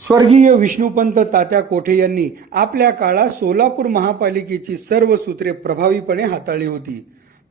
स्वर्गीय विष्णुपंत तात्या कोठे यांनी आपल्या काळात सोलापूर महापालिकेची सर्व सूत्रे प्रभावीपणे हाताळली होती.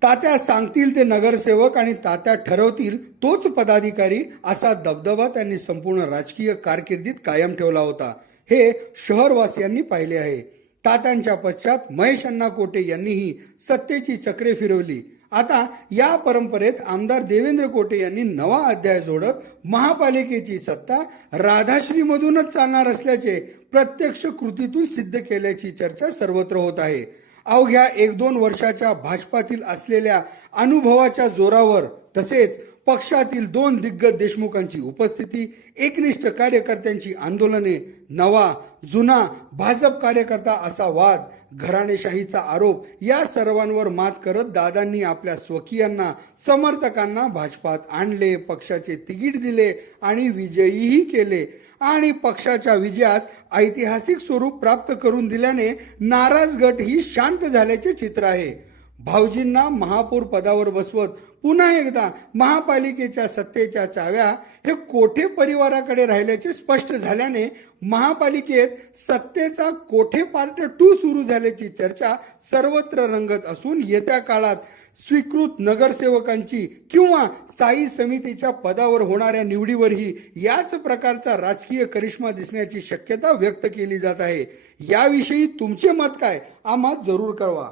तात्या सांगतील ते नगरसेवक आणि तात्या ठरवतील तोच पदाधिकारी असा दबदबा त्यांनी संपूर्ण राजकीय कारकिर्दीत कायम ठेवला होता. हे शहरवासियांनी पाहिले आहे. तात्यांच्या पश्चात महेश अण्णा कोठे यांनीही सत्तेची चक्रे फिरवली. आता या परंपरेत आमदार देवेंद्र कोठे यांनी नवा अध्याय जोडत महापालिकेची सत्ता राधाश्रीमधूनच चालणार असल्याचे प्रत्यक्ष कृतीतून सिद्ध केल्याची चर्चा सर्वत्र होत आहे. अवघ्या 1-2 वर्षाच्या भाजपातील असलेल्या अनुभवाच्या जोरावर तसेच पक्षातील 2 दिग्गज देशमुखांची उपस्थिती, एकनिष्ठ कार्यकर्त्यांची आंदोलने, नवा जुना भाजप कार्यकर्ता असा वाद, घराणेशाहीचा आरोप या सर्वांवर मात करत दादांनी आपल्या स्वकीयांना समर्थकांना भाजपात आणले, पक्षाचे तिकीट दिले आणि विजयीही केले आणि पक्षाच्या विजयास ऐतिहासिक स्वरूप प्राप्त करून दिल्याने नाराज गट ही शांत झाल्याचे चित्र आहे. भाऊजींना महापौर पदावर बसवत पुन्हा एकदा महापालिकेच्या सत्तेच्या चाव्या हे कोठे परिवाराकडे राहिल्याचे स्पष्ट झाल्याने महापालिकेत सत्तेचा कोठे पार्ट 2 सुरू झाल्याची चर्चा सर्वत्र रंगत असून येत्या काळात स्वीकृत नगरसेवकांची किंवा स्थायी समितीच्या पदावर होणाऱ्या निवडीवरही याच प्रकारचा राजकीय करिश्मा दिसण्याची शक्यता व्यक्त केली जात आहे. याविषयी तुमचे मत काय आम्हाला जरूर कळवा.